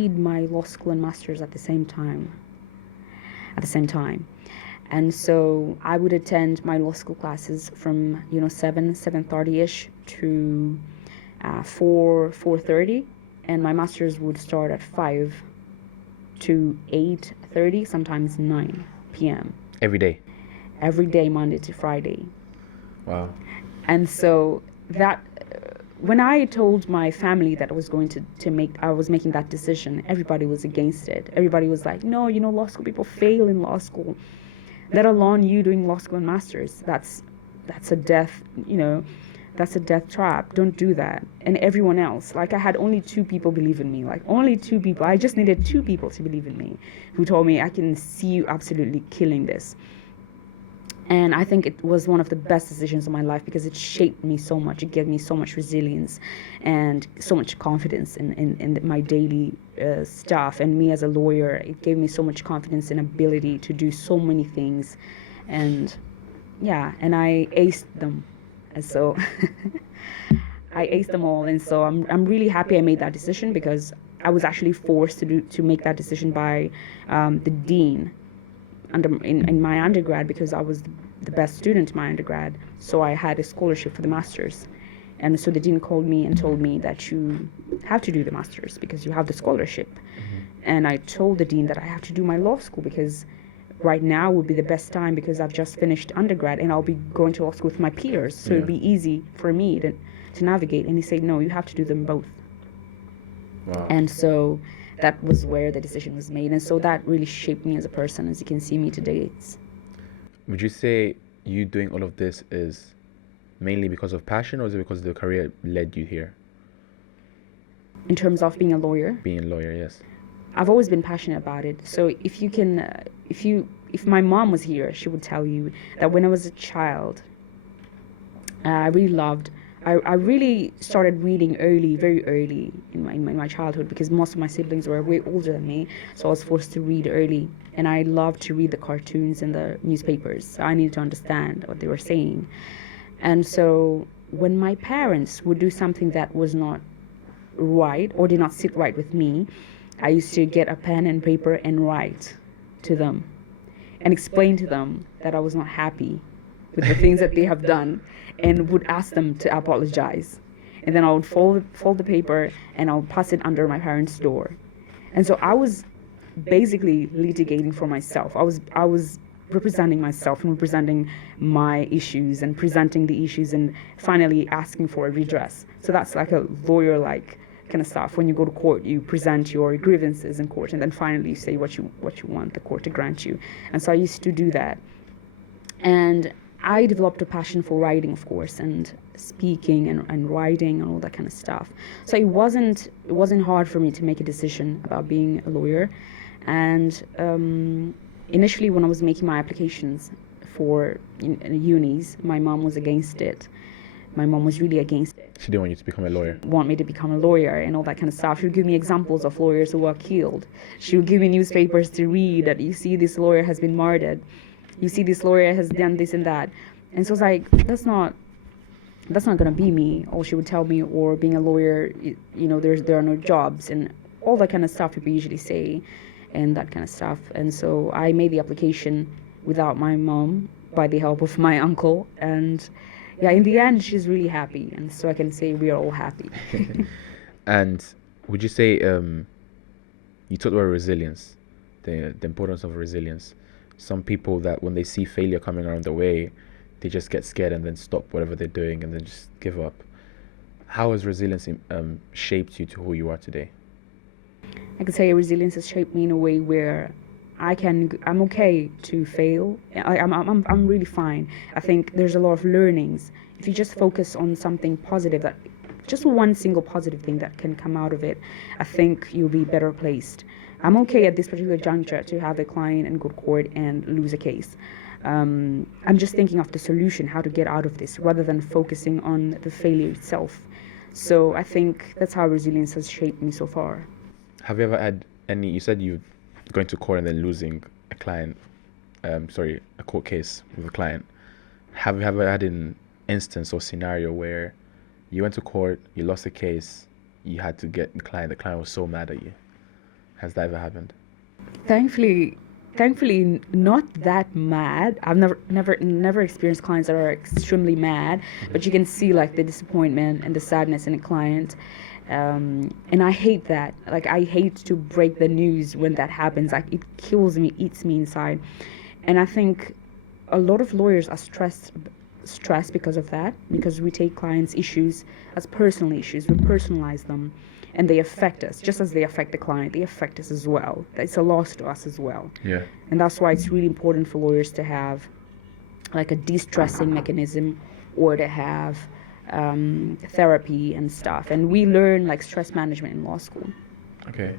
studied my law school and master's at the same time. And so I would attend my law school classes from 7:30ish to 4:30, and my master's would start at 5 to 8:30, sometimes 9 p.m. Every day? Every day, Monday to Friday. Wow. And so that when I told my family that I was going I was making that decision, everybody was against it. Everybody was like, no, law school people fail in law school, let alone you doing law school and masters. That's a death, that's a death trap. Don't do that. And everyone else, like I had only 2 people believe in me, like only 2 people. I just needed 2 people to believe in me, who told me I can see you absolutely killing this. And I think it was one of the best decisions of my life because it shaped me so much. It gave me so much resilience and so much confidence in my daily stuff. And me as a lawyer, it gave me so much confidence and ability to do so many things. And and I aced them. And so I aced them all. And so I'm really happy I made that decision, because I was actually forced to make that decision by the dean in my undergrad, because I was the best student in my undergrad. So I had a scholarship for the masters. And so the dean called me and told me that you have to do the masters because you have the scholarship. Mm-hmm. And I told the dean that I have to do my law school because right now would be the best time, because I've just finished undergrad and I'll be going to law school with my peers. So it'd be easy for me to navigate. And he said, no, you have to do them both. Wow. And so that was where the decision was made. And so that really shaped me as a person, as you can see me today. Would you say you doing all of this is mainly because of passion, or is it because the career led you here? In terms of being a lawyer? Being a lawyer, yes. I've always been passionate about it. So if my mom was here, she would tell you that when I was a child, I really started reading early, very early in my childhood, because most of my siblings were way older than me, so I was forced to read early. And I loved to read the cartoons and the newspapers, so I needed to understand what they were saying. And so when my parents would do something that was not right or did not sit right with me, I used to get a pen and paper and write to them and explain to them that I was not happy with the things that they have done, and would ask them to apologize. And then I would fold the paper and I'll pass it under my parents' door. And so I was basically litigating for myself. I was representing myself and representing my issues and presenting the issues and finally asking for a redress. So that's like a lawyer-like kind of stuff. When you go to court, you present your grievances in court, and then finally you say what you want the court to grant you. And so I used to do that. And I developed a passion for writing, of course, and speaking and writing and all that kind of stuff. So it wasn't hard for me to make a decision about being a lawyer. And initially, when I was making my applications for unis, my mom was against it. My mom was really against it. She didn't want you to become a lawyer. Want me to become a lawyer and all that kind of stuff. She would give me examples of lawyers who were killed. She would give me newspapers to read that you see this lawyer has been murdered. You see this lawyer has done this and that. And so I was like, that's not gonna be me. Or she would tell me, or being a lawyer, there are no jobs and all that kind of stuff people usually say and that kind of stuff. And so I made the application without my mom, by the help of my uncle. And yeah, in the end, she's really happy. And so I can say we are all happy. And would you say you talked about resilience, the importance of resilience? Some people that when they see failure coming around the way, they just get scared and then stop whatever they're doing and then just give up. How has resilience shaped you to who you are today? I could say resilience has shaped me in a way where I'm okay to fail. I'm really fine. I think there's a lot of learnings. If you just focus on something positive, that just one single positive thing that can come out of it, I think you'll be better placed. I'm okay at this particular juncture to have a client and go to court and lose a case. I'm just thinking of the solution, how to get out of this, rather than focusing on the failure itself. So I think that's how resilience has shaped me so far. Have you ever had you said you're going to court and then losing a client, a court case with a client. Have you ever had an instance or scenario where you went to court, you lost a case, you had to get the client was so mad at you? Has that ever happened? Thankfully not that mad. I've never experienced clients that are extremely mad, but you can see like the disappointment and the sadness in a client. And I hate that. Like, I hate to break the news when that happens. Like, it kills me, eats me inside. And I think a lot of lawyers are stressed because of that, because we take clients' issues as personal issues. We personalize them, and they affect us just as they affect the client. They affect us as well. It's a loss to us as well. Yeah. And that's why it's really important for lawyers to have like a de-stressing mechanism, or to have therapy and stuff. And we learn like stress management in law school. Okay.